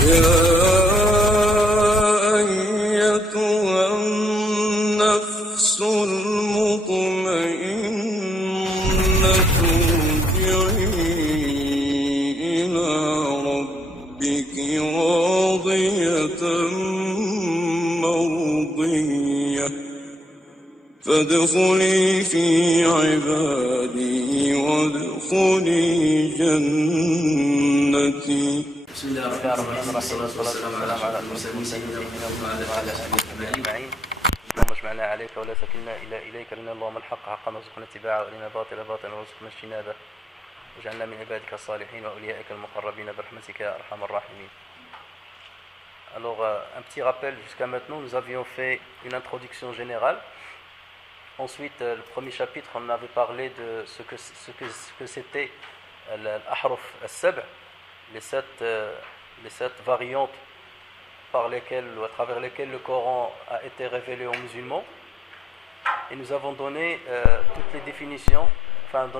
يا أيتها النفس المطمئنة ارجعي إلى ربك راضية مرضية فادخلي في عبادي وادخلي جنتي. بسم الله الرحمن الرحيم والصلاة والسلام على المرسلين سيدنا محمد وعلى آله أجمعين. اللهم اجمعنا عليك ولا تكلنا إليك لنا اللهم الحق حقا وارزقنا اتباعه وارنا باطل باطلا وارزقنا اجتنابه واجعلنا من عبادك الصالحين وأوليائك المقربين برحمتك يا أرحم الراحمين. Alors un petit rappel, jusqu'à maintenant nous avions fait une introduction générale. Ensuite le premier chapitre on avait parlé de ce que c'était l'ahruf as-sab', les sept variantes par lesquelles ou à travers lesquelles le Coran a été révélé aux musulmans, et nous avons donné toutes les définitions,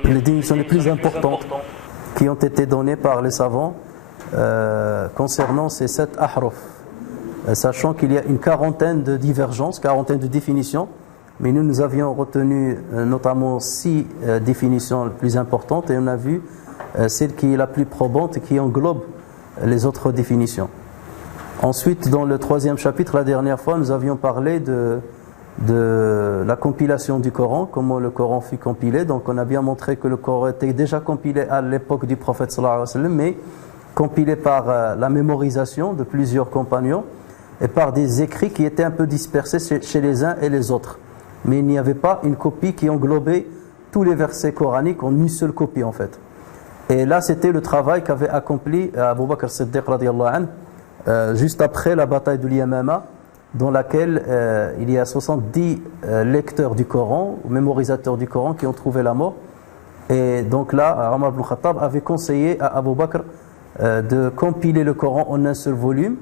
les définitions les plus importantes qui ont été données par les savants concernant ces 7 ahruf, sachant qu'il y a une quarantaine de divergences, quarantaine de définitions, mais nous avions retenu notamment 6 définitions les plus importantes, et on a vu celle qui est la plus probante et qui englobe les autres définitions. Ensuite, dans le 3e chapitre, la dernière fois, nous avions parlé de la compilation du Coran, comment le Coran fut compilé. Donc on a bien montré que le Coran était déjà compilé à l'époque du prophète sallallahu alayhi wa sallam, mais compilé par la mémorisation de plusieurs compagnons et par des écrits qui étaient un peu dispersés chez les uns et les autres. Mais il n'y avait pas une copie qui englobait tous les versets coraniques en une seule copie en fait. Et là, c'était le travail qu'avait accompli Abu Bakr as-Siddiq radiyallahu anhu juste après la bataille de l'Yamama, dans laquelle il y a 70 lecteurs du Coran, ou mémorisateurs du Coran qui ont trouvé la mort. Et donc là, Omar ibn Khattab avait conseillé à Abu Bakr de compiler le Coran en un seul volume,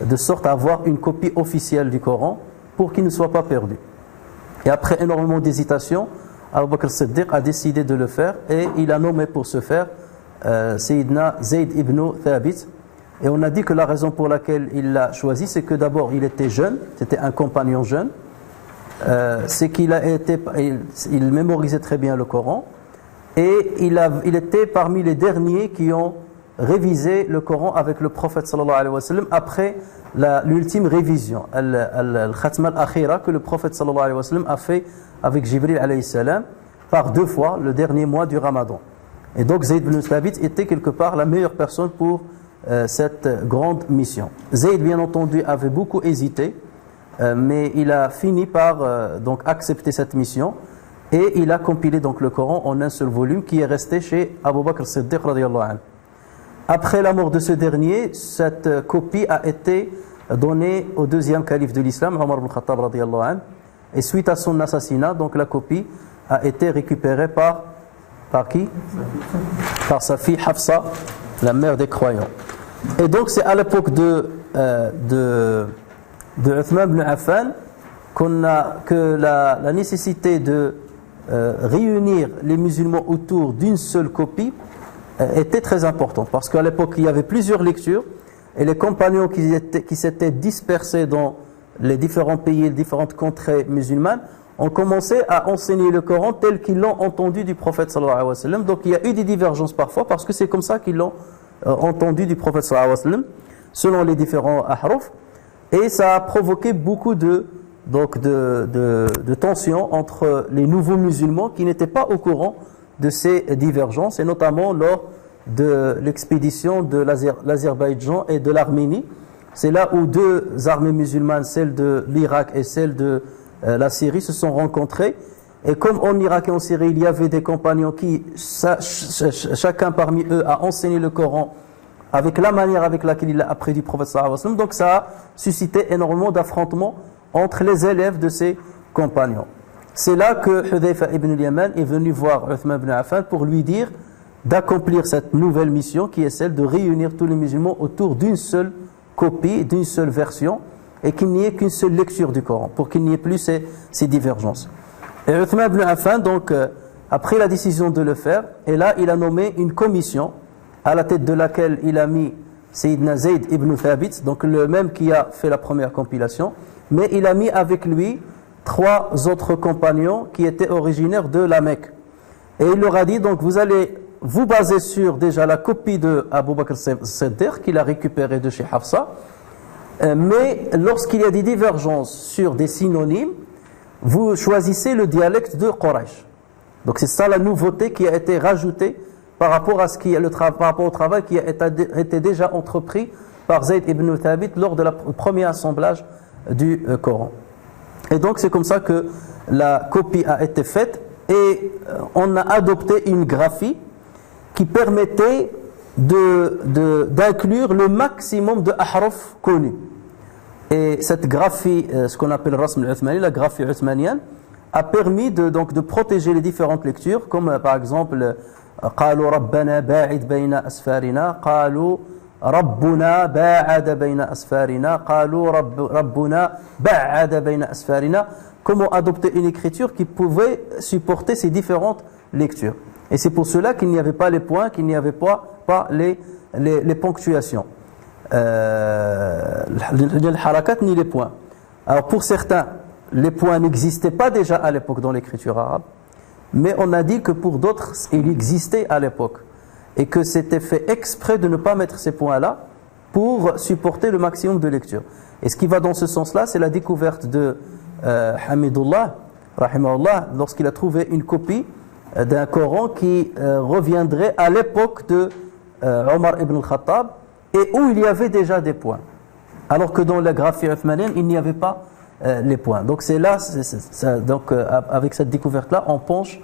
de sorte à avoir une copie officielle du Coran pour qu'il ne soit pas perdu. Et après énormément d'hésitation, Abu Bakr as-Siddiq a décidé de le faire, et il a nommé pour ce faire Sayyidina Zayd ibn Thabit. Et on a dit que la raison pour laquelle il l'a choisi, c'est que d'abord il était jeune, c'était un compagnon jeune, c'est qu'il mémorisait très bien le Coran, et il était parmi les derniers qui ont révisé le Coran avec le prophète sallallahu alayhi wa sallam après l'ultime révision, al-Khatma al-Akhira, que le prophète sallallahu alayhi wa sallam a fait avec Jibril alayhi salam par 2 fois le dernier mois du Ramadan. Et donc Zayd ibn Thabit était quelque part la meilleure personne pour cette grande mission. Zayd, bien entendu, avait beaucoup hésité, mais il a fini par donc accepter cette mission, et il a compilé donc le Coran en un seul volume qui est resté chez Abu Bakr as-Siddiq radiyallahu anhu. Après la mort de ce dernier, cette copie a été donnée au 2e calife de l'islam, Omar ibn Khattab radiyallahu anhu, et suite à son assassinat, donc la copie a été récupérée par qui? Par sa fille Hafsa, la mère des croyants. Et donc c'est à l'époque de Uthman ibn Affan que la nécessité de réunir les musulmans autour d'une seule copie était très importante, parce qu'à l'époque il y avait plusieurs lectures, et les compagnons qui s'étaient dispersés dans les différents pays, les différentes contrées musulmanes, ont commencé à enseigner le Coran tel qu'ils l'ont entendu du prophète sallallahu alayhi wa sallam. Donc il y a eu des divergences parfois, parce que c'est comme ça qu'ils l'ont entendu du prophète sallallahu alayhi wa sallam, selon les différents ahruf, et ça a provoqué beaucoup de tensions entre les nouveaux musulmans qui n'étaient pas au courant de ces divergences, et notamment lors de l'expédition de l'Azerbaïdjan et de l'Arménie. C'est là où 2 armées musulmanes, celle de l'Irak et celle de la Syrie, se sont rencontrées. Et comme en Irak et en Syrie, il y avait des compagnons qui, chacun parmi eux, a enseigné le Coran avec la manière avec laquelle il l'a appris du prophète sallallahu alayhi wa sallam. Donc ça a suscité énormément d'affrontements entre les élèves de ces compagnons. C'est là que Hudhayfa ibn al-Yaman est venu voir Uthman ibn Affan pour lui dire d'accomplir cette nouvelle mission, qui est celle de réunir tous les musulmans autour d'une seule copie, d'une seule version, et qu'il n'y ait qu'une seule lecture du Coran, pour qu'il n'y ait plus ces divergences. Et Uthman ibn Affan donc a pris la décision de le faire, et là il a nommé une commission à la tête de laquelle il a mis Sayyidina Zayd ibn Thabit, donc le même qui a fait la première compilation, mais il a mis avec lui 3 autres compagnons qui étaient originaires de la Mecque. Et il leur a dit, donc vous allez vous baser sur déjà la copie de Abu Bakr Siddiq qu'il a récupérée de chez Hafsa, mais lorsqu'il y a des divergences sur des synonymes, vous choisissez le dialecte de Quraysh. Donc c'est ça la nouveauté qui a été rajoutée par rapport à par rapport au travail qui a été déjà entrepris par Zayd ibn Thabit lors de le premier assemblage du Coran. Et donc c'est comme ça que la copie a été faite et on a adopté une graphie qui permettait d'inclure le maximum de ahruf connus. Et cette graphie, ce qu'on appelle Rasm al-Uthmani, la graphie uthmanienne, a permis de protéger les différentes lectures, comme par exemple قالوا ربنا باعد بين أسفارنا قالوا ربنا باعد بين أسفارنا قالوا ربنا بعد بين أسفارنا. Comment adopter une écriture qui pouvait supporter ces différentes lectures. Et c'est pour cela qu'il n'y avait pas les points, qu'il n'y avait pas les ponctuations. Ni les harakat ni les points. Alors pour certains, les points n'existaient pas déjà à l'époque dans l'écriture arabe, mais on a dit que pour d'autres, il existait à l'époque. Et que c'était fait exprès de ne pas mettre ces points-là pour supporter le maximum de lecture. Et ce qui va dans ce sens-là, c'est la découverte de Hamidullah, rahimahullah, lorsqu'il a trouvé une copie d'un Coran qui reviendrait à l'époque de Omar ibn al-Khattab et où il y avait déjà des points. Alors que dans la graphie uthmanienne, il n'y avait pas les points. Donc c'est là, avec cette découverte-là, on penche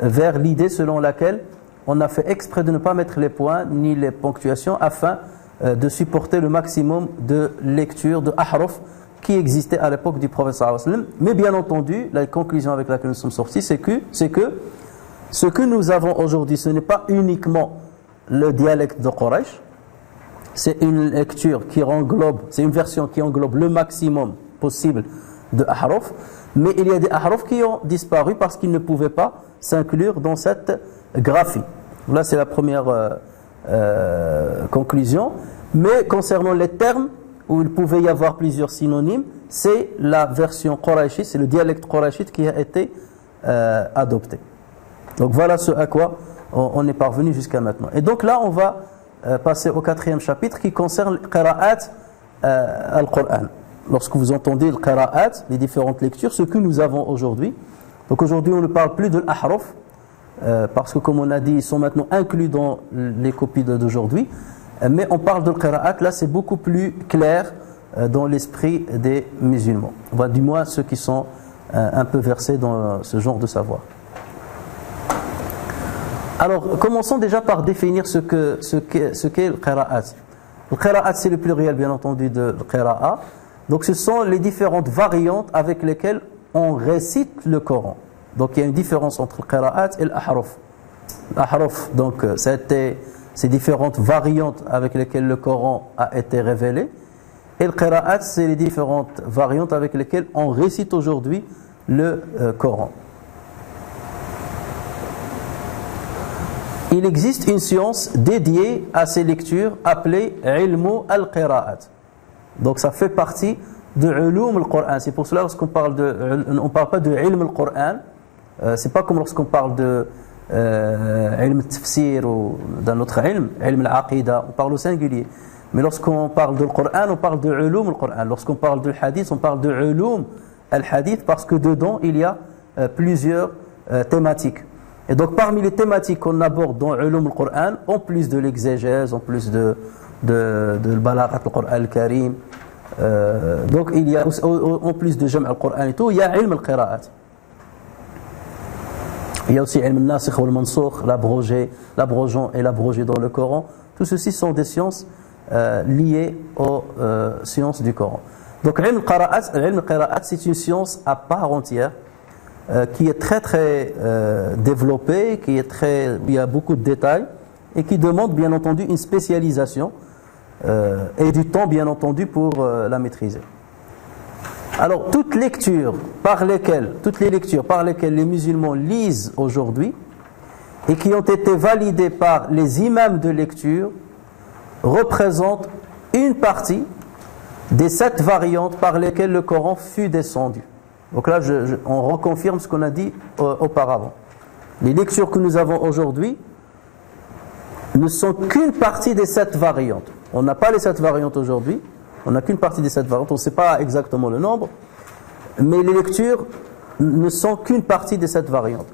vers l'idée selon laquelle on a fait exprès de ne pas mettre les points ni les ponctuations afin de supporter le maximum de lecture, de ahruf qui existait à l'époque du prophète sallallahu alayhi wa sallam. Mais bien entendu, la conclusion avec laquelle nous sommes sortis, c'est que ce que nous avons aujourd'hui, ce n'est pas uniquement le dialecte de Quraysh, c'est une lecture qui englobe, c'est une version qui englobe le maximum possible de ahruf, mais il y a des ahruf qui ont disparu parce qu'ils ne pouvaient pas s'inclure dans cette graphie. Là, c'est la première conclusion. Mais concernant les termes, où il pouvait y avoir plusieurs synonymes, c'est la version qurayshite, c'est le dialecte qurayshite qui a été adopté. Donc voilà ce à quoi on est parvenu jusqu'à maintenant. Et donc là, on va passer au 4e chapitre qui concerne le qira'at al-Qur'an. Lorsque vous entendez le qira'at, les différentes lectures, ce que nous avons aujourd'hui. Donc aujourd'hui, on ne parle plus de l'ahruf, parce que comme on a dit, ils sont maintenant inclus dans les copies d'aujourd'hui. Mais on parle de qira'at, là c'est beaucoup plus clair dans l'esprit des musulmans. Enfin, du moins ceux qui sont un peu versés dans ce genre de savoir. Alors commençons déjà par définir ce qu'est le qira'at. Le qira'at c'est le pluriel bien entendu de qira'a. Donc ce sont les différentes variantes avec lesquelles on récite le Coran. Donc il y a une différence entre le qira'at et l'ahruf. L'ahruf, donc c'était ces différentes variantes avec lesquelles le Coran a été révélé. Et le qira'at, c'est les différentes variantes avec lesquelles on récite aujourd'hui le Coran. Il existe une science dédiée à ces lectures appelée ilmu al-qira'at. Donc ça fait partie de ulum al-Qur'an. C'est pour cela lorsqu'on parle on parle pas de ilm al-Qur'an. C'est pas comme lorsqu'on parle de ilm al-tafsir ou d'un autre ilm al-aqida, on parle au singulier. Mais lorsqu'on parle de Coran, on parle de ulum al-Qur'an. Lorsqu'on parle de hadith, on parle de ulum al-hadith parce que dedans il y a plusieurs thématiques. Et donc parmi les thématiques qu'on aborde dans ulum al-Qur'an, en plus de l'exégèse, en plus de balaghat al-Qur'an al-Karim, donc il y a en plus de jam' al-Qur'an et tout, il y a ilm al-qira'at. Il y a aussi ilm al-nasikh ou al-mansukh, l'abrogeant et l'abrogé dans le Coran. Tout ceci sont des sciences liées aux sciences du Coran. Donc ilm al-qira'at, c'est une science à part entière qui est très très développée, il y a beaucoup de détails et qui demande bien entendu une spécialisation et du temps bien entendu pour la maîtriser. Alors toutes les lectures par lesquelles les musulmans lisent aujourd'hui et qui ont été validées par les imams de lecture représente une partie des 7 variantes par lesquelles le Coran fut descendu. Donc là, on reconfirme ce qu'on a dit auparavant. Les lectures que nous avons aujourd'hui ne sont qu'une partie des 7 variantes. On n'a pas les 7 variantes aujourd'hui, on n'a qu'une partie des 7 variantes, on ne sait pas exactement le nombre, mais les lectures ne sont qu'une partie des 7 variantes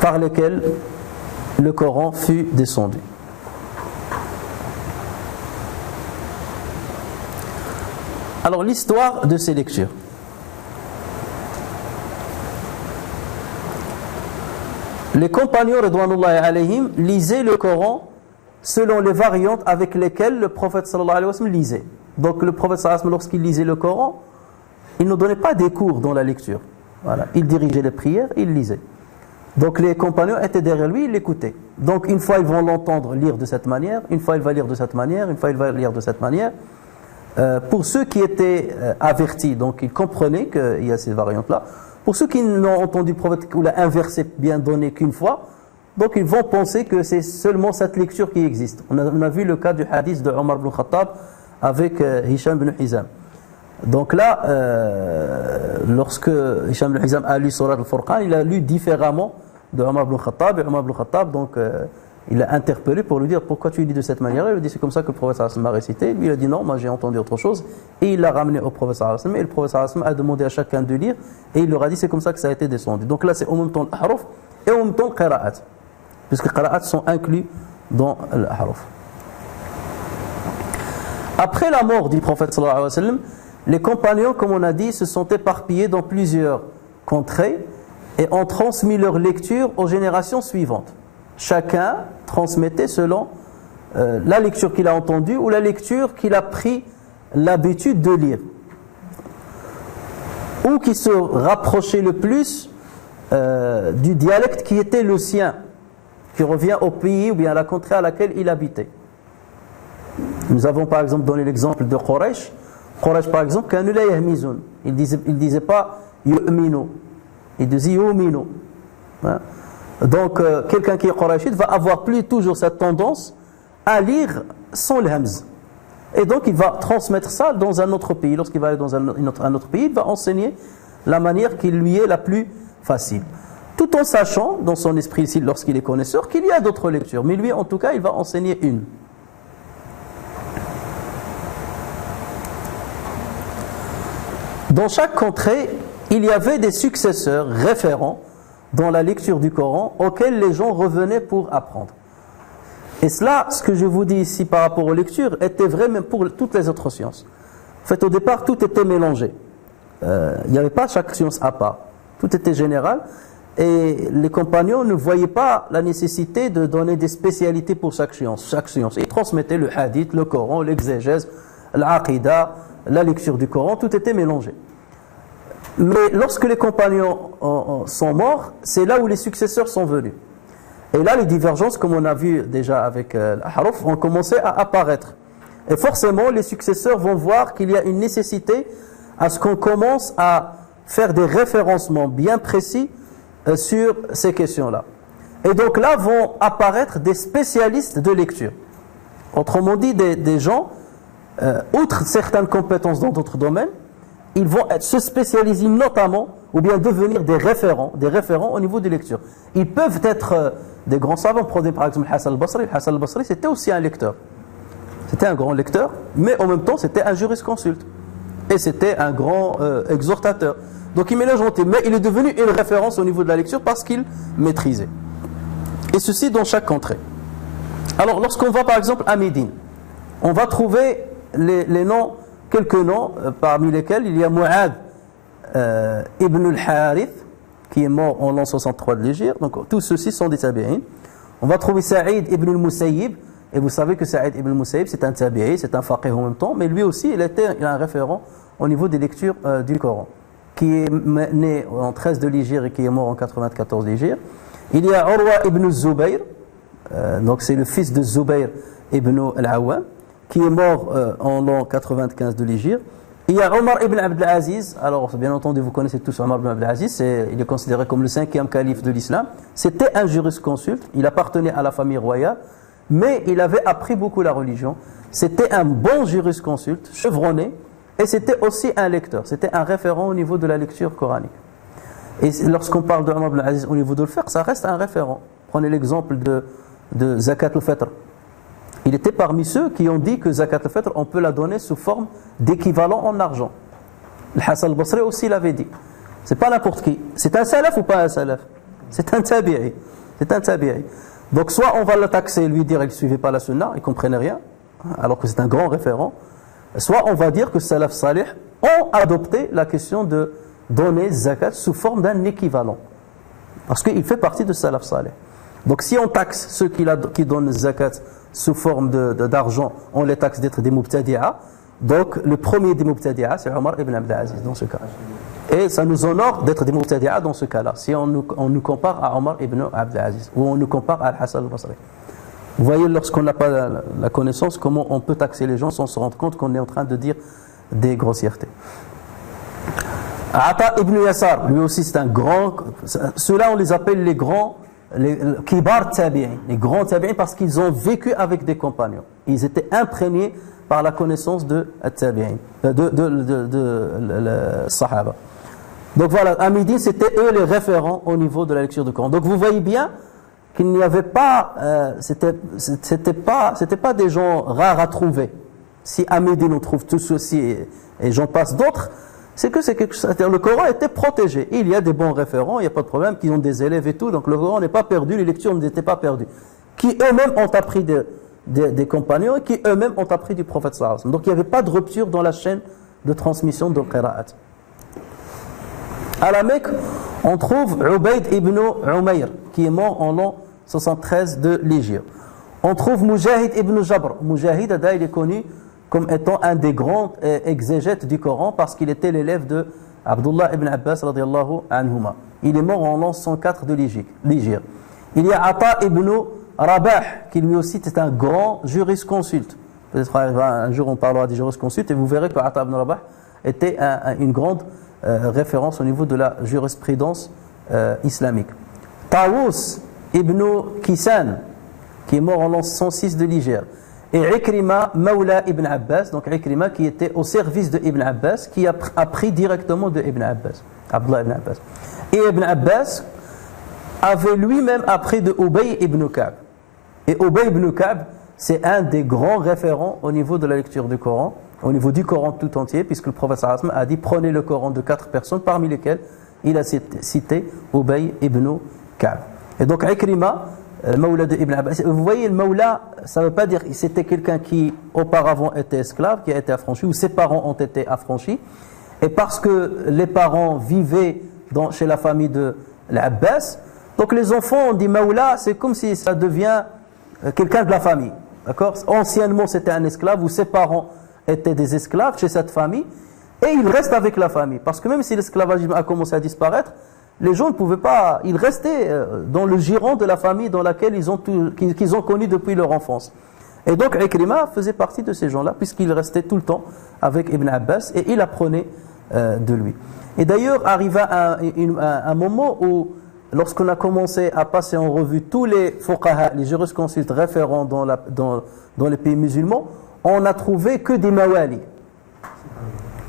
par lesquelles le Coran fut descendu. Alors l'histoire de ces lectures. Les compagnons ridwanullahi alayhim lisaient le Coran selon les variantes avec lesquelles le prophète sallallahu alayhi wa sallam lisait. Donc le prophète sallallahu alayhi wa sallam, lorsqu'il lisait le Coran, il ne donnait pas des cours dans la lecture. Voilà. Il dirigeait les prières, il lisait. Donc les compagnons étaient derrière lui, ils l'écoutaient. Donc une fois ils vont l'entendre lire de cette manière, une fois il va lire de cette manière, une fois il va lire de cette manière. Pour ceux qui étaient avertis, donc ils comprenaient qu'il y a ces variantes-là. Pour ceux qui n'ont entendu le prophète ou l'a inversé bien donné qu'une fois, donc ils vont penser que c'est seulement cette lecture qui existe. On a vu le cas du hadith de Omar ibn Khattab avec Hisham ibn Hizam. Donc là, lorsque Hisham ibn Hizam a lu Surat al-Furqan, il a lu différemment de Omar ibn Khattab. Et Omar ibn Khattab, donc, il l'a interpellé pour lui dire pourquoi tu lis de cette manière-là. Il lui dit c'est comme ça que le prophète sallallahu alayhi wa sallam a récité. Lui il a dit non, moi j'ai entendu autre chose. Et il l'a ramené au prophète sallallahu alayhi wa sallam. Et le prophète sallallahu alayhi wa sallam a demandé à chacun de lire. Et il leur a dit c'est comme ça que ça a été descendu. Donc là c'est en même temps l'ahruf et en même temps le qira'at. Puisque les qira'at sont inclus dans l'ahruf. Après la mort du prophète sallallahu alayhi wa sallam, les compagnons, comme on a dit, se sont éparpillés dans plusieurs contrées et ont transmis leur lecture aux générations suivantes. Chacun transmettait selon la lecture qu'il a entendue ou la lecture qu'il a pris l'habitude de lire. Ou qui se rapprochait le plus du dialecte qui était le sien, qui revient au pays ou bien à la contrée à laquelle il habitait. Nous avons par exemple donné l'exemple de Quraysh. Quraysh par exemple, kanu la yahmizun. Il disait pas yu'minu, il disait yu'minu. Hein? Donc quelqu'un qui est Qurayshite va avoir plus toujours cette tendance à lire sans le hamz. Et donc il va transmettre ça dans un autre pays. Lorsqu'il va aller dans un autre pays, il va enseigner la manière qui lui est la plus facile. Tout en sachant dans son esprit ici, lorsqu'il est connaisseur, qu'il y a d'autres lectures. Mais lui en tout cas, il va enseigner une. Dans chaque contrée, il y avait des successeurs référents dans la lecture du Coran auxquels les gens revenaient pour apprendre. Et cela, ce que je vous dis ici par rapport aux lectures, était vrai même pour toutes les autres sciences. En fait, au départ, tout était mélangé. Il n'y avait pas chaque science à part. Tout était général. Et les compagnons ne voyaient pas la nécessité de donner des spécialités pour chaque science. Ils transmettaient le hadith, le Coran, l'exégèse, l'aqidah, la lecture du Coran, tout était mélangé. Mais lorsque les compagnons sont morts, c'est là où les successeurs sont venus. Et là, les divergences, comme on a vu déjà avec l'Ahruf, ont commencé à apparaître. Et forcément, les successeurs vont voir qu'il y a une nécessité à ce qu'on commence à faire des référencements bien précis sur ces questions-là. Et donc là vont apparaître des spécialistes de lecture. Autrement dit, des gens, outre certaines compétences dans d'autres domaines, ils vont se spécialiser notamment, ou bien devenir des référents au niveau des lectures. Ils peuvent être des grands savants. Prenez par exemple Hassan al-Basri. Hassan al-Basri, c'était aussi un lecteur. C'était un grand lecteur, mais en même temps, c'était un jurisconsulte. Et c'était un grand exhortateur. Donc il mélange en mais il est devenu une référence au niveau de la lecture parce qu'il maîtrisait. Et ceci dans chaque contrée. Alors lorsqu'on va par exemple à Médine, on va trouver les noms, quelques noms parmi lesquels il y a Mu'ad ibn al-Harith qui est mort en l'an 63 de l'Hégire. Donc tous ceux-ci sont des tabi'in. On va trouver Saïd ibn al-Musayyib. Et vous savez que Saïd ibn al-Musayyib c'est un tabi'i, c'est un faqih en même temps, mais lui aussi il a un référent au niveau des lectures du Coran, qui est né en 13 de l'Hégire et qui est mort en 94 de l'Hégire. Il y a Urwa ibn Zubayr, donc c'est le fils de Zubayr ibn al-Awwam, qui est mort en l'an 95 de l'Hégire. Il y a Omar ibn Abdelaziz. Alors, bien entendu, vous connaissez tous Omar ibn Abdelaziz. Il est considéré comme le 5e calife de l'islam. C'était un jurisconsulte. Il appartenait à la famille royale, mais il avait appris beaucoup la religion. C'était un bon jurisconsulte, chevronné, et c'était aussi un lecteur. C'était un référent au niveau de la lecture coranique. Et lorsqu'on parle de Omar ibn Abdelaziz au niveau de l'fiqh, ça reste un référent. Prenez l'exemple de Zakat al-Fitr. Il était parmi ceux qui ont dit que Zakat al-Fitr, on peut la donner sous forme d'équivalent en argent. Le Hassan al-Basri aussi l'avait dit. C'est pas n'importe qui. C'est un salaf ou pas un salaf? C'est un tabi'i. C'est un tabi'i. Donc soit on va le taxer et lui dire qu'il ne suivait pas la sunna, il ne comprenait rien, alors que c'est un grand référent. Soit on va dire que salaf salih ont adopté la question de donner zakat sous forme d'un équivalent. Parce qu'il fait partie de salaf salih. Donc si on taxe ceux qui donnent zakat sous forme d'argent, on les taxe d'être des mubtadi'a. Donc le premier des mubtadi'a, c'est Omar ibn Abdelaziz dans ce cas. Et ça nous honore d'être des mubtadi'a dans ce cas-là, si on nous compare à Omar ibn Abdelaziz, ou on nous compare à Al-Hassan al-Basri. Vous voyez, lorsqu'on n'a pas la connaissance, comment on peut taxer les gens sans se rendre compte qu'on est en train de dire des grossièretés. Ata ibn Yasar, lui aussi c'est un grand. Ceux-là on les appelle les grands, les kibar tabi'in, les grands tabi'in, parce qu'ils ont vécu avec des compagnons. Ils étaient imprégnés par la connaissance de tabi'in, de sahaba. Donc voilà, à midi c'était eux les référents au niveau de la lecture du Coran. Donc vous voyez bien qu'il n'y avait pas, c'était pas des gens rares à trouver. Si à midi on trouve tout ceci et j'en passe d'autres, c'est que c'est-à-dire le Coran était protégé. Il y a des bons référents, il n'y a pas de problème, qui ont des élèves et tout, donc le Coran n'est pas perdu, les lectures n'étaient pas perdues. Qui eux-mêmes ont appris des compagnons et qui eux-mêmes ont appris du prophète sallallahu alayhi wa sallam. Donc il n'y avait pas de rupture dans la chaîne de transmission de qira'at. À la Mecque, on trouve Ubayd ibn Umayr, qui est mort en l'an 73 de l'Hégire. On trouve Mujahid ibn Jabr. Mujahid, il est connu comme étant un des grands exégètes du Coran parce qu'il était l'élève de Abdullah ibn Abbas radiyallahu anhuma. Il est mort en l'an 104 de l'Hégire. Il y a Ata ibn Rabah, qui lui aussi était un grand jurisconsulte. Peut-être un jour on parlera des jurisconsultes et vous verrez que Ata ibn Rabah était une grande référence au niveau de la jurisprudence islamique. Tawus ibn Kisan, qui est mort en l'an 106 de l'Hégire. Et Ikrima Mawla ibn Abbas, donc Ikrima qui était au service de Ibn Abbas, qui a appris directement de Ibn Abbas, Abdullah ibn Abbas. Et Ibn Abbas avait lui-même appris de Ubay ibn Ka'b. Et Ubay ibn Ka'b, c'est un des grands référents au niveau de la lecture du Coran, au niveau du Coran tout entier, puisque le prophète sallallahu alayhi wa sallam a dit prenez le Coran de 4 personnes, parmi lesquelles il a cité Ubay ibn Ka'b. Et donc Ikrima, le Mawla de Ibn Abbas. Vous voyez, le Mawla, ça ne veut pas dire que c'était quelqu'un qui auparavant était esclave, qui a été affranchi, ou ses parents ont été affranchis. Et parce que les parents vivaient chez la famille de l'Abbas, donc les enfants, on dit Mawla, c'est comme si ça devient quelqu'un de la famille. D'accord ? Anciennement, c'était un esclave, ou ses parents étaient des esclaves chez cette famille, et il reste avec la famille. Parce que même si l'esclavagisme a commencé à disparaître, les gens ne pouvaient pas, ils restaient dans le giron de la famille dans laquelle qu'ils ont connu depuis leur enfance. Et donc Ikrima faisait partie de ces gens-là, puisqu'il restait tout le temps avec Ibn Abbas et il apprenait de lui. Et d'ailleurs, arriva un moment où, lorsqu'on a commencé à passer en revue tous les fuqaha, les jurisconsultes référents dans les pays musulmans, on n'a trouvé que des mawali.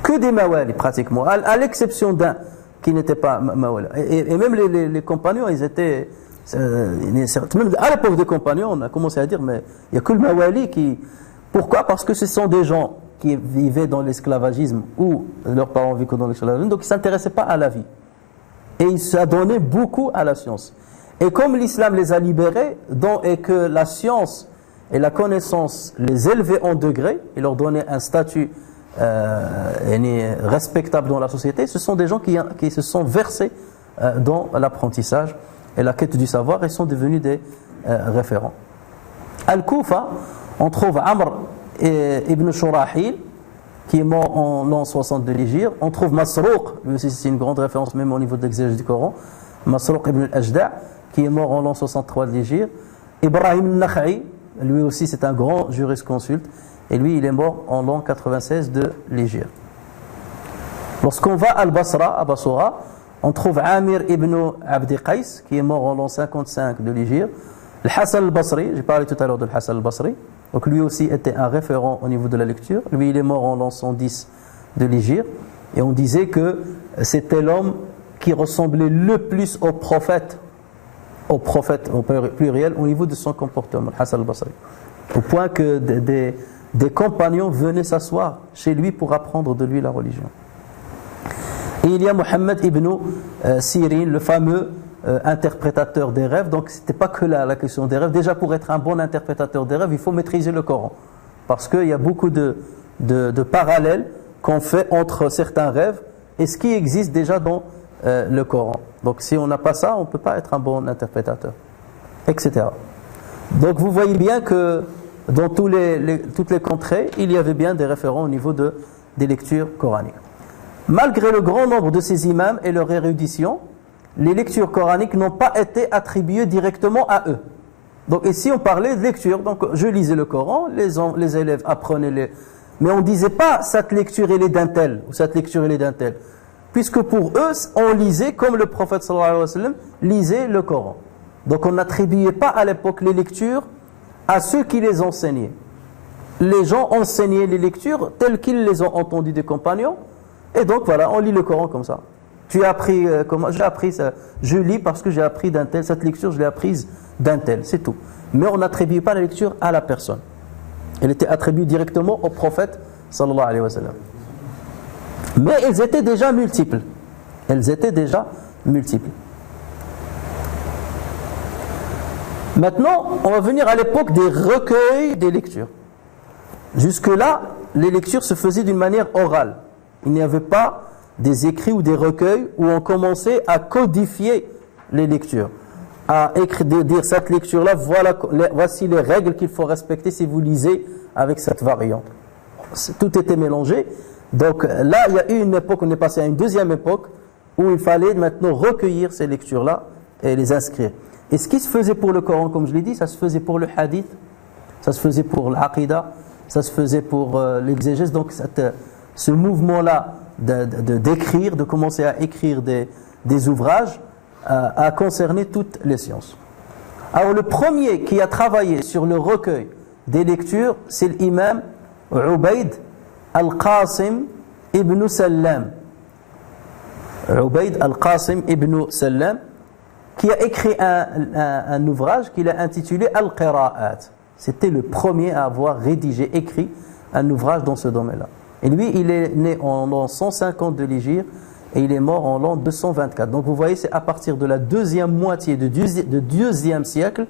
Que des mawali, pratiquement, à l'exception d'un qui n'était pas mawala. Et même les compagnons, ils étaient... Même à l'époque des compagnons, on a commencé à dire, mais il n'y a que le mawali qui... Pourquoi ? Parce que ce sont des gens qui vivaient dans l'esclavagisme ou leurs parents vivaient dans l'esclavagisme, donc ils ne s'intéressaient pas à la vie. Et ils s'adonnaient beaucoup à la science. Et comme l'islam les a libérés, et que la science et la connaissance les élevaient en degré, et leur donnait un statut respectable dans la société, ce sont des gens qui se sont versés dans l'apprentissage et la quête du savoir et sont devenus des référents. Al-Koufa, on trouve Amr ibn Shurahil, qui est mort en l'an 60 de l'Hégire. On trouve Masrouq, lui aussi c'est une grande référence même au niveau de l'exégèse du Coran. Masrouq ibn al-Ajda', qui est mort en l'an 63 de l'Hégire. Ibrahim al-Nakha'i, lui aussi c'est un grand jurisconsulte. Et lui, il est mort en l'an 96 de l'Hégire. Lorsqu'on va à Al-Basra, à Basora, on trouve Amir ibn Abdi Qais, qui est mort en l'an 55 de l'Hégire. Le Hassan al-Basri, j'ai parlé tout à l'heure de Hassan al-Basri, donc lui aussi était un référent au niveau de la lecture. Lui, il est mort en l'an 110 de l'Hégire. Et on disait que c'était l'homme qui ressemblait le plus au prophète au pluriel, au niveau de son comportement, Hassan al-Basri. Au point que des compagnons venaient s'asseoir chez lui pour apprendre de lui la religion. Et il y a Mohammed ibn Sirin, le fameux interprétateur des rêves. Donc ce n'était pas que la question des rêves. Déjà, pour être un bon interprétateur des rêves, il faut maîtriser le Coran. Parce qu'il y a beaucoup de parallèles qu'on fait entre certains rêves et ce qui existe déjà dans le Coran. Donc si on n'a pas ça, on ne peut pas être un bon interprétateur, etc. Donc vous voyez bien que dans toutes les contrées, il y avait bien des référents au niveau des lectures coraniques. Malgré le grand nombre de ces imams et leur érudition, les lectures coraniques n'ont pas été attribuées directement à eux. Donc ici on parlait de lecture, donc je lisais le Coran, les élèves apprenaient mais on ne disait pas cette lecture elle est d'un tel ou cette lecture elle est d'un tel. Puisque pour eux, on lisait comme le prophète sallallahu alayhi wa sallam lisait le Coran. Donc on n'attribuait pas à l'époque les lectures à ceux qui les enseignaient. Les gens enseignaient les lectures telles qu'ils les ont entendues des compagnons. Et donc voilà, on lit le Coran comme ça. Tu as appris comment? J'ai appris ça. Je lis parce que j'ai appris d'un tel. Cette lecture, je l'ai apprise d'un tel. C'est tout. Mais on n'attribue pas la lecture à la personne. Elle était attribuée directement au prophète sallallahu alayhi wa sallam. Mais elles étaient déjà multiples. Elles étaient déjà multiples. Maintenant, on va venir à l'époque des recueils des lectures. Jusque-là, les lectures se faisaient d'une manière orale. Il n'y avait pas des écrits ou des recueils où on commençait à codifier les lectures. À dire cette lecture-là, voici les règles qu'il faut respecter si vous lisez avec cette variante. Tout était mélangé. Donc là, il y a eu une époque, on est passé à une deuxième époque, où il fallait maintenant recueillir ces lectures-là et les inscrire. Et ce qui se faisait pour le Coran, comme je l'ai dit, ça se faisait pour le hadith, ça se faisait pour l'aqida, ça se faisait pour l'exégèse. Donc ce mouvement-là d'écrire, de commencer à écrire des ouvrages, a concerné toutes les sciences. Alors le premier qui a travaillé sur le recueil des lectures, c'est l'imam Ubayd al-Qasim ibn Sallam. Ubayd al-Qasim ibn Sallam, qui a écrit un ouvrage qu'il a intitulé Al-Qira'at. C'était le premier à avoir rédigé, écrit un ouvrage dans ce domaine-là. Et lui, il est né en l'an 150 de l'Hégire et il est mort en l'an 224. Donc vous voyez, c'est à partir de la deuxième moitié du deuxième siècle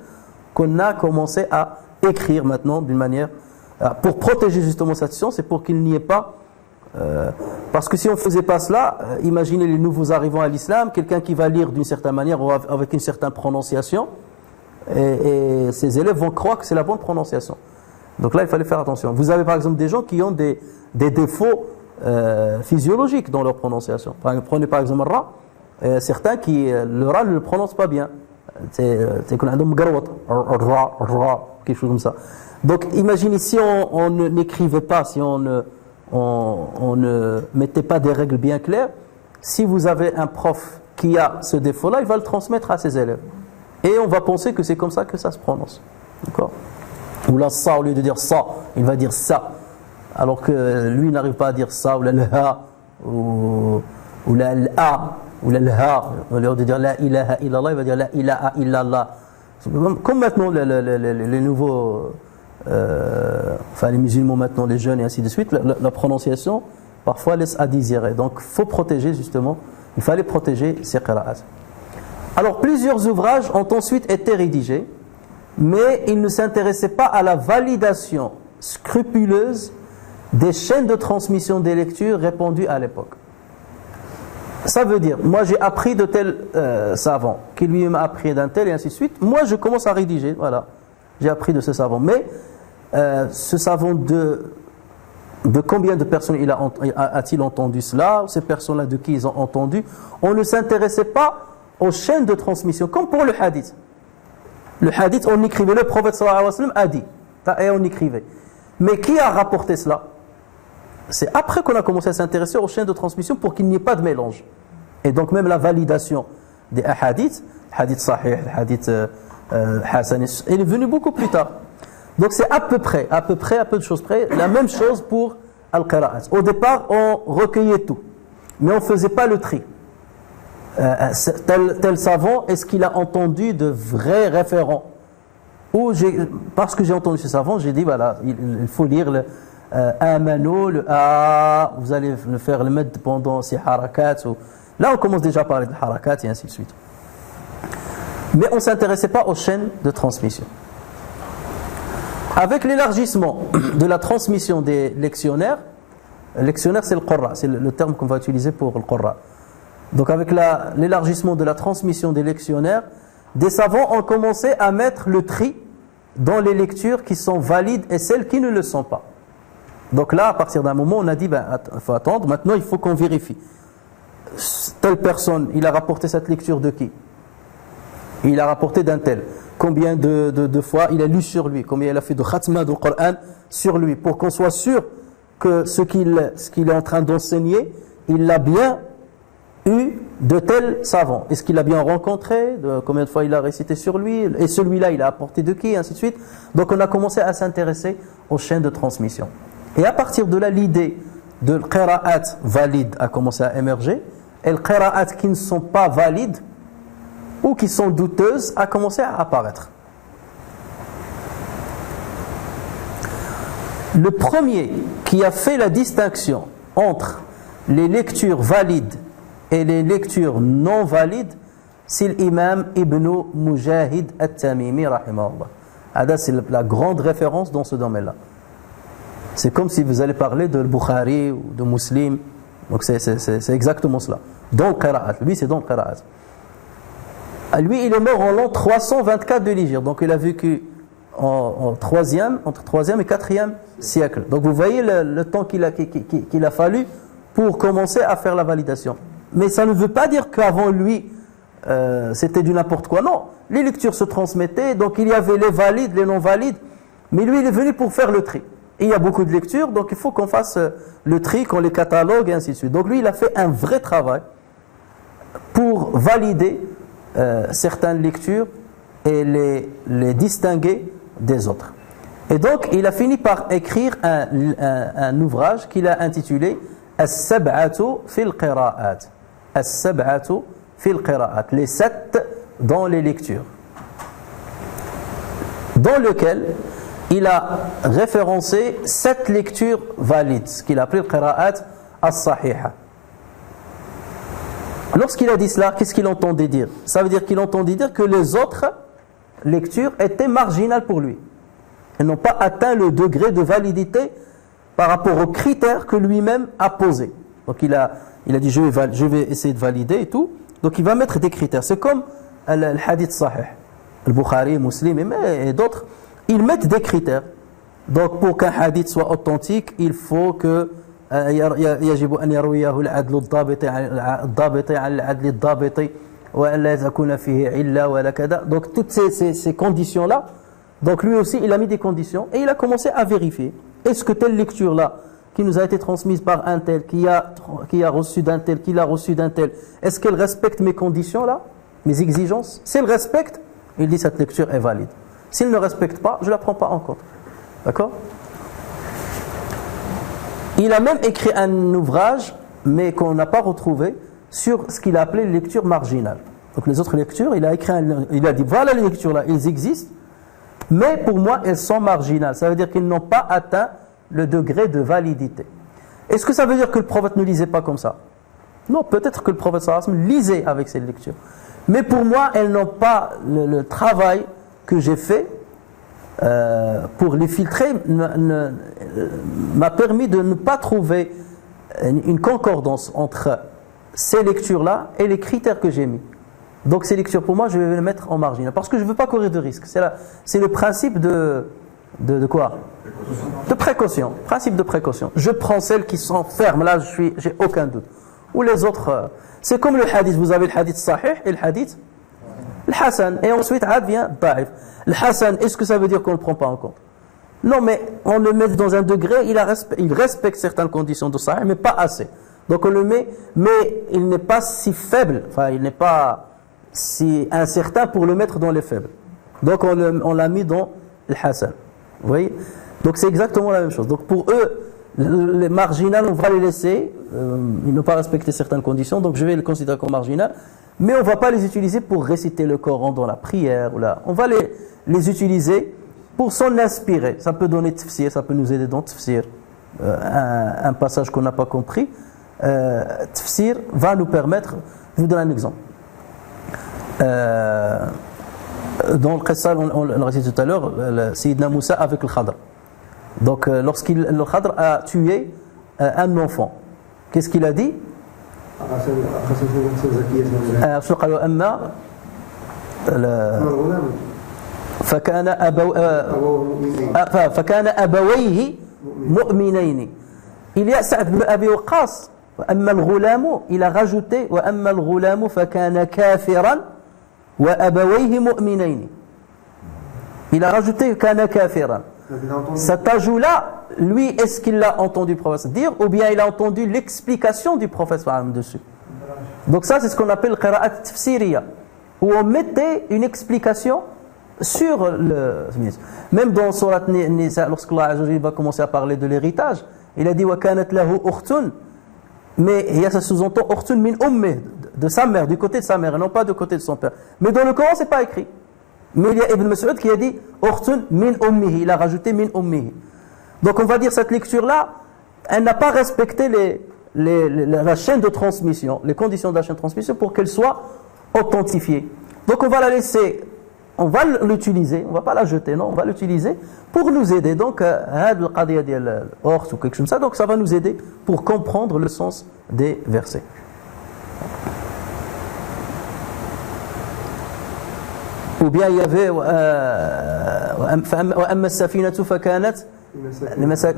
qu'on a commencé à écrire maintenant d'une manière... pour protéger justement cette science et pour qu'il n'y ait pas... parce que si on ne faisait pas cela, imaginez les nouveaux arrivants à l'islam, quelqu'un qui va lire d'une certaine manière ou avec une certaine prononciation, et ses élèves vont croire que c'est la bonne prononciation. Donc là, il fallait faire attention. Vous avez par exemple des gens qui ont des défauts physiologiques dans leur prononciation. Prenez par exemple le ra, certains qui le ra ne le prononcent pas bien. C'est qu'on a quelque chose comme ça. Donc imaginez si on n'écrivait pas, si on ne mettait pas des règles bien claires, si vous avez un prof qui a ce défaut-là, il va le transmettre à ses élèves. Et on va penser que c'est comme ça que ça se prononce. D'accord ? Ou là, ça, au lieu de dire ça, il va dire ça. Alors que lui n'arrive pas à dire ça, ou la ha, ou la a, ou la ha. Au lieu de dire la ilaha illallah, il va dire la ilaha illallah. Comme maintenant les nouveaux, les musulmans maintenant, les jeunes et ainsi de suite, la prononciation parfois laisse à désirer. Donc il faut protéger justement, il fallait protéger ces qira'at. Alors plusieurs ouvrages ont ensuite été rédigés, mais ils ne s'intéressaient pas à la validation scrupuleuse des chaînes de transmission des lectures répandues à l'époque. Ça veut dire, moi j'ai appris de tel savant, qui lui m'a appris d'un tel et ainsi de suite. Moi je commence à rédiger, voilà, j'ai appris de ce savant. Mais ce savant de combien de personnes a-t-il entendu cela? Ces personnes-là de qui ils ont entendu? On ne s'intéressait pas aux chaînes de transmission, comme pour le hadith. Le hadith, on écrivait, le prophète sallallahu alayhi wa sallam a dit, et on écrivait. Mais qui a rapporté cela? C'est après qu'on a commencé à s'intéresser aux chaînes de transmission pour qu'il n'y ait pas de mélange. Et donc même la validation des hadiths, hadith sahih, hadith hasan, elle est venue beaucoup plus tard. Donc c'est à peu de choses près, la même chose pour al-qira'at. Au départ, on recueillait tout, mais on ne faisait pas le tri. Tel savant, est-ce qu'il a entendu de vrais référents? Ou parce que j'ai entendu ce savant, j'ai dit voilà, il faut lire le amano, le a, vous allez le faire le mettre pendant ces harakats. Là, on commence déjà à parler de harakats et ainsi de suite. Mais on ne s'intéressait pas aux chaînes de transmission. Avec l'élargissement de la transmission des lectionnaires, lectionnaire c'est le qurra, c'est le terme qu'on va utiliser pour le qurra. Donc avec l'élargissement de la transmission des lectionnaires, des savants ont commencé à mettre le tri dans les lectures qui sont valides et celles qui ne le sont pas. Donc là, à partir d'un moment, on a dit, il faut attendre, maintenant il faut qu'on vérifie. Telle personne, il a rapporté cette lecture de qui? Il a rapporté d'un tel. Combien de fois il a lu sur lui? Combien il a fait de khatma du Coran sur lui? Pour qu'on soit sûr que ce qu'il est en train d'enseigner, il l'a bien eu de tel savant. Est-ce qu'il l'a bien rencontré? Combien de fois il a récité sur lui? Et celui-là, il a apporté de qui? Et ainsi de suite. Donc on a commencé à s'intéresser aux chaînes de transmission. Et à partir de là, l'idée de l'qira'at valide a commencé à émerger. Et l'qira'at qui ne sont pas valides ou qui sont douteuses a commencé à apparaître. Le premier qui a fait la distinction entre les lectures valides et les lectures non valides, c'est l'imam Ibn Mujahid al-Tamimi rahimahullah. C'est la grande référence dans ce domaine-là. C'est comme si vous allez parler de Bukhari ou de Muslim. Donc c'est exactement cela. Dans le qira'at. Lui, c'est dans le qira'at. Lui, il est mort en l'an 324 de l'Hégire. Donc il a vécu entre 3e et 4e siècle. Donc vous voyez le temps qu'il a fallu pour commencer à faire la validation. Mais ça ne veut pas dire qu'avant lui, c'était du n'importe quoi. Non, les lectures se transmettaient, donc il y avait les valides, les non valides. Mais lui, il est venu pour faire le tri. Et il y a beaucoup de lectures, donc il faut qu'on fasse le tri, qu'on les catalogue et ainsi de suite. Donc lui, il a fait un vrai travail pour valider certaines lectures et les distinguer des autres. Et donc, il a fini par écrire un ouvrage qu'il a intitulé As-Sab'atu fil Qira'at. As-Sab'atu fil Qira'at. Les 7 dans les lectures. Dans lequel il a référencé 7 lectures valides, ce qu'il a appelé le Qira'at as-Sahiha. Lorsqu'il a dit cela, qu'est-ce qu'il entendait dire? Ça veut dire qu'il entendait dire que les autres lectures étaient marginales pour lui. Elles n'ont pas atteint le degré de validité par rapport aux critères que lui-même a posés. Donc il a dit je vais essayer de valider et tout. Donc il va mettre des critères. C'est comme le hadith sahih, le Bukhari, Muslim et d'autres. Ils mettent des critères. Donc pour qu'un hadith soit authentique, il faut que يجب أن يرويه العدل الضابط عن العدل الضابط وأن لا تكون فيه علة ولا كذا. Donc toutes ces conditions là. Donc lui aussi il a mis des conditions et il a commencé à vérifier. Est-ce que telle lecture là qui nous a été transmise par un tel, qui a reçu d'un tel, qui l'a reçu d'un tel, est-ce qu'elle respecte mes conditions là, mes exigences? Si elle respecte, il dit cette lecture est valide. S'il ne respecte pas, je ne la prends pas en compte. D'accord? Il a même écrit un ouvrage, mais qu'on n'a pas retrouvé, sur ce qu'il a appelé lecture marginale. Donc les autres lectures, il a dit voilà les lectures là, elles existent, mais pour moi elles sont marginales. Ça veut dire qu'ils n'ont pas atteint le degré de validité. Est-ce que ça veut dire que le prophète ne lisait pas comme ça? Non, peut-être que le prophète sallallahu alayhi wa sallam lisait avec ces lectures. Mais pour moi, elles n'ont pas le travail que j'ai fait pour les filtrer m'a permis de ne pas trouver une concordance entre ces lectures-là et les critères que j'ai mis. Donc ces lectures, pour moi, je vais les mettre en marginal. Parce que je ne veux pas courir de risque. C'est le principe de quoi? De précaution. Principe de précaution. Je prends celles qui sont fermes. Là, j'ai aucun doute. Ou les autres... c'est comme le hadith. Vous avez le hadith sahih et le hadith le hasan. Et ensuite, vient da'if. Le hasan, est-ce que ça veut dire qu'on ne le prend pas en compte? Non, mais on le met dans un degré, il respecte certaines conditions de sahih, mais pas assez. Donc on le met, mais il n'est pas si faible, enfin il n'est pas si incertain pour le mettre dans les faibles. Donc on l'a mis dans le hasan. Vous voyez? Donc c'est exactement la même chose. Donc pour eux, les marginales, on va les laisser, ils n'ont pas respecté certaines conditions, donc je vais les considérer comme marginales, mais on ne va pas les utiliser pour réciter le Coran dans la prière. On va les utiliser pour s'en inspirer. Ça peut donner tafsir, ça peut nous aider dans tafsir. Un passage qu'on n'a pas compris, tafsir va nous permettre, je vous donne un exemple. Dans le qissa, on l'a dit tout à l'heure, Sayyidina Moussa avec le Khadr. Donc le Khadr a tué un enfant, qu'est-ce qu'il a dit? فكان أبويه مؤمنين. Il y a Sa'd ibn Abi Waqqas, وأما الغلام, il a rajouté وأما الغلام فكان كافرا وأبويه مؤمنين. Il a rajouté كان كافرا. Cet ajout-là, lui, est-ce qu'il l'a entendu le prophète dire, ou bien il a entendu l'explication du prophète dessus? Donc ça, c'est ce qu'on appelle qira'at tafsiriya, où on mettait une explication sur le... Même dans Surat Nisa, lorsque Allah va commencer à parler de l'héritage, il a dit wa kanat lahu ukhtun, mais il y a ça sous-entend ukhtun min ummih, de sa mère, du côté de sa mère, et non pas du côté de son père. Mais dans le Coran, c'est pas écrit. Mais il y a Ibn Mas'ud qui a dit ukhtun min ummihi, il a rajouté min ummihi. Donc on va dire cette lecture-là, elle n'a pas respecté la chaîne de transmission, les conditions de la chaîne de transmission pour qu'elle soit authentifiée. Donc on va la laisser, on va l'utiliser, on ne va pas la jeter, non, on va l'utiliser pour nous aider. Donc, ou quelque chose comme ça, donc ça va nous aider pour comprendre le sens des versets. Ou bien il y avait وأما السفينة فكانت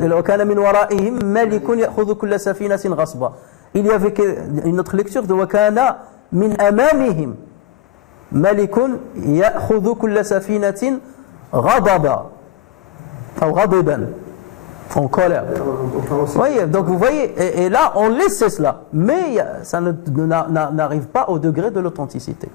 وكان من ورائهم ملك يأخذ كل سفينة غصبا. Il y avait une autre lecture de وكان من أمامهم ملك يأخذ كل سفينة غضبا أو غضبا en colère. Oui, donc vous voyez, et là on laisse cela, mais ça n'arrive pas au degré de l'authenticité.